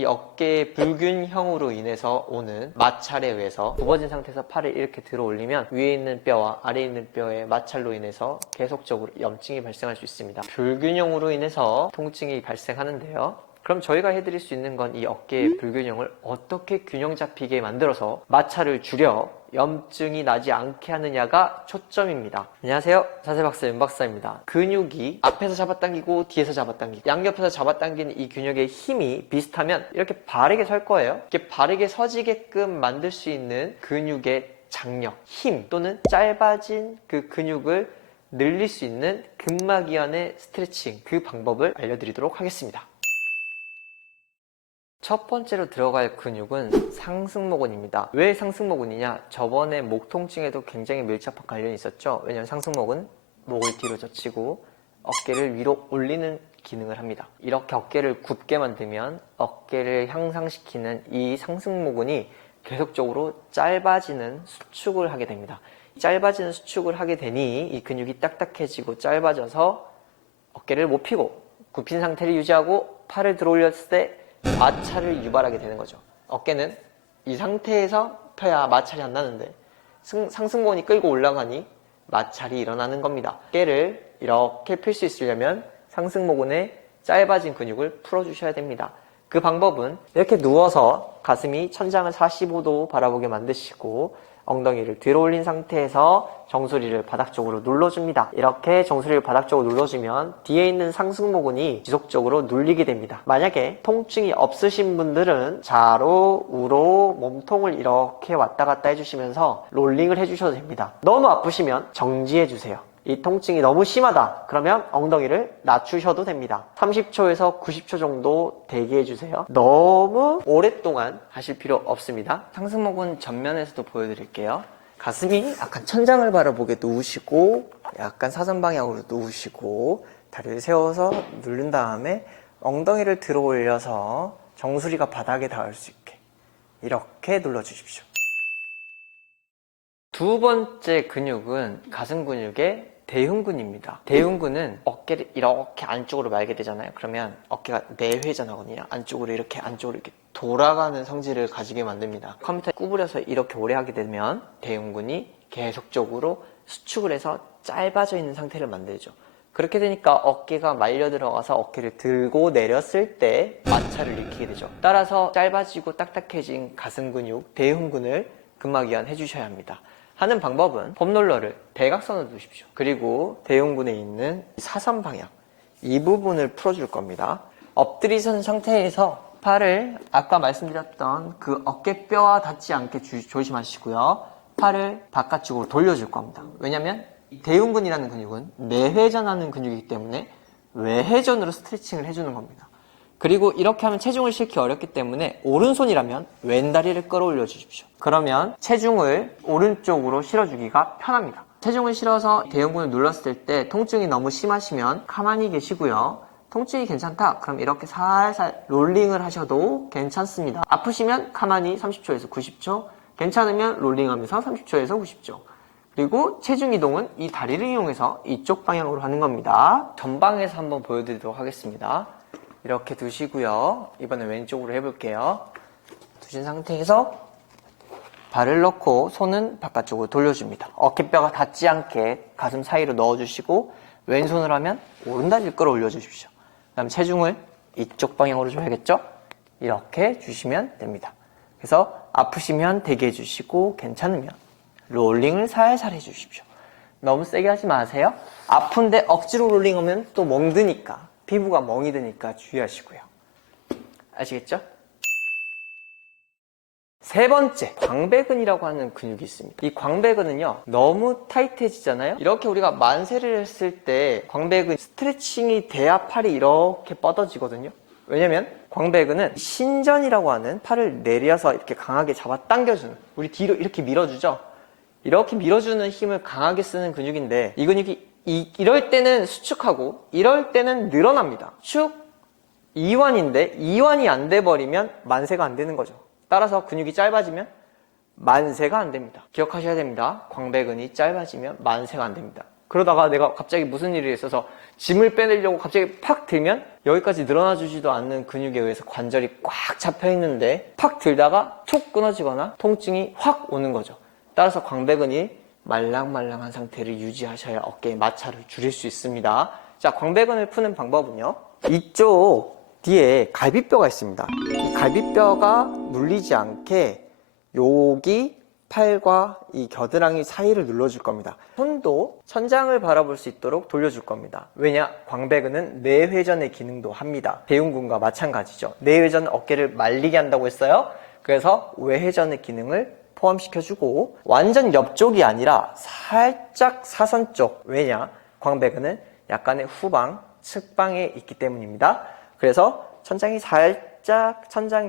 이 어깨의 불균형으로 인해서 오는 마찰에 의해서 굽어진 상태에서 팔을 이렇게 들어 올리면 위에 있는 뼈와 아래에 있는 뼈의 마찰로 인해서 계속적으로 염증이 발생할 수 있습니다. 불균형으로 인해서 통증이 발생하는데요. 그럼 저희가 해드릴 수 있는 건 이 어깨의 불균형을 어떻게 균형 잡히게 만들어서 마찰을 줄여 염증이 나지 않게 하느냐가 초점입니다. 안녕하세요, 자세박사 윤박사입니다. 근육이 앞에서 잡아당기고 뒤에서 잡아당기고 양옆에서 잡아당기는 이 근육의 힘이 비슷하면 이렇게 바르게 설 거예요. 이렇게 바르게 서지게끔 만들 수 있는 근육의 장력, 힘 또는 짧아진 그 근육을 늘릴 수 있는 근막이완의 스트레칭, 그 방법을 알려드리도록 하겠습니다. 첫 번째로 들어갈 근육은 상승모근입니다. 왜 상승모근이냐? 저번에 목 통증에도 굉장히 밀접한 관련이 있었죠. 왜냐하면 상승모근, 목을 뒤로 젖히고 어깨를 위로 올리는 기능을 합니다. 이렇게 어깨를 굽게 만들면 어깨를 향상시키는 이 상승모근이 계속적으로 짧아지는 수축을 하게 됩니다. 짧아지는 수축을 하게 되니 이 근육이 딱딱해지고 짧아져서 어깨를 못 펴고 굽힌 상태를 유지하고 팔을 들어 올렸을 때 마찰을 유발하게 되는 거죠. 어깨는 이 상태에서 펴야 마찰이 안 나는데 상승모근이 끌고 올라가니 마찰이 일어나는 겁니다. 어깨를 이렇게 펼 수 있으려면 상승모근의 짧아진 근육을 풀어주셔야 됩니다. 그 방법은 이렇게 누워서 가슴이 천장을 45도 바라보게 만드시고 엉덩이를 들어 올린 상태에서 정수리를 바닥 쪽으로 눌러줍니다. 이렇게 정수리를 바닥 쪽으로 눌러주면 뒤에 있는 상승모근이 지속적으로 눌리게 됩니다. 만약에 통증이 없으신 분들은 좌로 우로 몸통을 이렇게 왔다 갔다 해주시면서 롤링을 해주셔도 됩니다. 너무 아프시면 정지해주세요. 이 통증이 너무 심하다 그러면 엉덩이를 낮추셔도 됩니다. 30초에서 90초 정도 대기해주세요. 너무 오랫동안 하실 필요 없습니다. 상승모근 전면에서도 보여드릴게요. 가슴이 약간 천장을 바라보게 누우시고 약간 사선 방향으로 누우시고 다리를 세워서 누른 다음에 엉덩이를 들어 올려서 정수리가 바닥에 닿을 수 있게 이렇게 눌러주십시오. 두 번째 근육은 가슴 근육의 대흉근입니다. 대흉근은 어깨를 이렇게 안쪽으로 말게 되잖아요. 그러면 어깨가 내회전하거든요. 안쪽으로 이렇게 돌아가는 성질을 가지게 만듭니다. 컴퓨터에 구부려서 이렇게 오래 하게 되면 대흉근이 계속적으로 수축을 해서 짧아져 있는 상태를 만들죠. 그렇게 되니까 어깨가 말려 들어가서 어깨를 들고 내렸을 때 마찰을 일으키게 되죠. 따라서 짧아지고 딱딱해진 가슴 근육, 대흉근을 근막이완 해주셔야 합니다. 하는 방법은 폼롤러를 대각선으로 두십시오. 그리고 대흉근에 있는 사선 방향, 이 부분을 풀어줄 겁니다. 엎드리선 상태에서 팔을 아까 말씀드렸던 그 어깨뼈와 닿지 않게 조심하시고요. 팔을 바깥쪽으로 돌려줄 겁니다. 왜냐하면 대흉근이라는 근육은 내회전하는 근육이기 때문에 외회전으로 스트레칭을 해주는 겁니다. 그리고 이렇게 하면 체중을 실기 어렵기 때문에 오른손이라면 왼다리를 끌어올려 주십시오. 그러면 체중을 오른쪽으로 실어주기가 편합니다. 체중을 실어서 대흉근을 눌렀을 때 통증이 너무 심하시면 가만히 계시고요. 통증이 괜찮다? 그럼 이렇게 살살 롤링을 하셔도 괜찮습니다. 아프시면 가만히 30초에서 90초, 괜찮으면 롤링하면서 30초에서 90초. 그리고 체중 이동은 이 다리를 이용해서 이쪽 방향으로 하는 겁니다. 전방에서 한번 보여드리도록 하겠습니다. 이렇게 두시고요. 이번엔 왼쪽으로 해볼게요. 두신 상태에서 발을 넣고 손은 바깥쪽으로 돌려줍니다. 어깨뼈가 닿지 않게 가슴 사이로 넣어주시고 왼손을 하면 오른다리를 끌어올려 주십시오. 그 다음 체중을 이쪽 방향으로 줘야겠죠? 이렇게 주시면 됩니다. 그래서 아프시면 대기해 주시고 괜찮으면 롤링을 살살 해주십시오. 너무 세게 하지 마세요. 아픈데 억지로 롤링하면 또 멍드니까 피부가 멍이 드니까 주의하시고요. 아시겠죠? 세 번째, 광배근이라고 하는 근육이 있습니다. 이 광배근은요, 너무 타이트해지잖아요? 이렇게 우리가 만세를 했을 때 광배근 스트레칭이 돼야 팔이 이렇게 뻗어지거든요. 왜냐면 광배근은 신전이라고 하는 팔을 내려서 이렇게 강하게 잡아 당겨주는, 우리 뒤로 이렇게 밀어주죠? 이렇게 밀어주는 힘을 강하게 쓰는 근육인데 이 근육이 이럴 때는 수축하고 이럴 때는 늘어납니다. 수축 이완인데 이완이 안 돼버리면 만세가 안 되는 거죠. 따라서 근육이 짧아지면 만세가 안 됩니다. 기억하셔야 됩니다. 광배근이 짧아지면 만세가 안 됩니다. 그러다가 내가 갑자기 무슨 일이 있어서 짐을 빼내려고 갑자기 팍 들면 여기까지 늘어나 주지도 않는 근육에 의해서 관절이 꽉 잡혀 있는데 팍 들다가 툭 끊어지거나 통증이 확 오는 거죠. 따라서 광배근이 말랑말랑한 상태를 유지하셔야 어깨의 마찰을 줄일 수 있습니다. 자, 광배근을 푸는 방법은요. 이쪽 뒤에 갈비뼈가 있습니다. 이 갈비뼈가 눌리지 않게 여기 팔과 이 겨드랑이 사이를 눌러줄 겁니다. 손도 천장을 바라볼 수 있도록 돌려줄 겁니다. 왜냐? 광배근은 뇌회전의 기능도 합니다. 대흉근과 마찬가지죠. 뇌회전은 어깨를 말리게 한다고 했어요. 그래서 외회전의 기능을 포함시켜주고 완전 옆쪽이 아니라 살짝 사선 쪽. 왜냐? 광배근은 약간의 후방, 측방에 있기 때문입니다. 그래서 천장이 살짝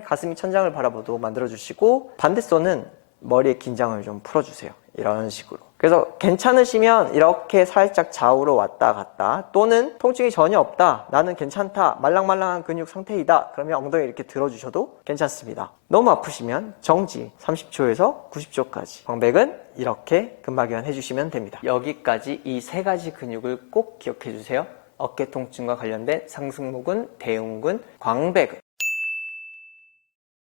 가슴이 천장을 바라보도록 만들어주시고 반대손은 머리의 긴장을 좀 풀어주세요. 이런 식으로. 그래서 괜찮으시면 이렇게 살짝 좌우로 왔다 갔다 또는 통증이 전혀 없다. 나는 괜찮다. 말랑말랑한 근육 상태이다. 그러면 엉덩이 이렇게 들어주셔도 괜찮습니다. 너무 아프시면 정지 30초에서 90초까지. 광배근 이렇게 근막이완 해주시면 됩니다. 여기까지 이 세 가지 근육을 꼭 기억해 주세요. 어깨 통증과 관련된 상승모근, 대흉근, 광배근.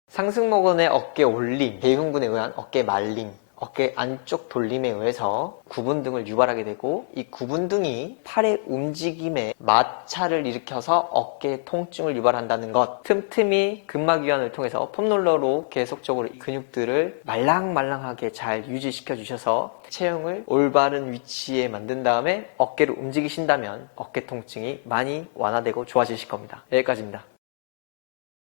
상승모근의 어깨 올림, 대흉근에 의한 어깨 말림, 어깨 안쪽 돌림에 의해서 구분등을 유발하게 되고 이 구분등이 팔의 움직임에 마찰을 일으켜서 어깨 통증을 유발한다는 것. 틈틈이 근막이완을 통해서 폼롤러로 계속적으로 이 근육들을 말랑말랑하게 잘 유지시켜 주셔서 체형을 올바른 위치에 만든 다음에 어깨를 움직이신다면 어깨 통증이 많이 완화되고 좋아지실 겁니다. 여기까지입니다.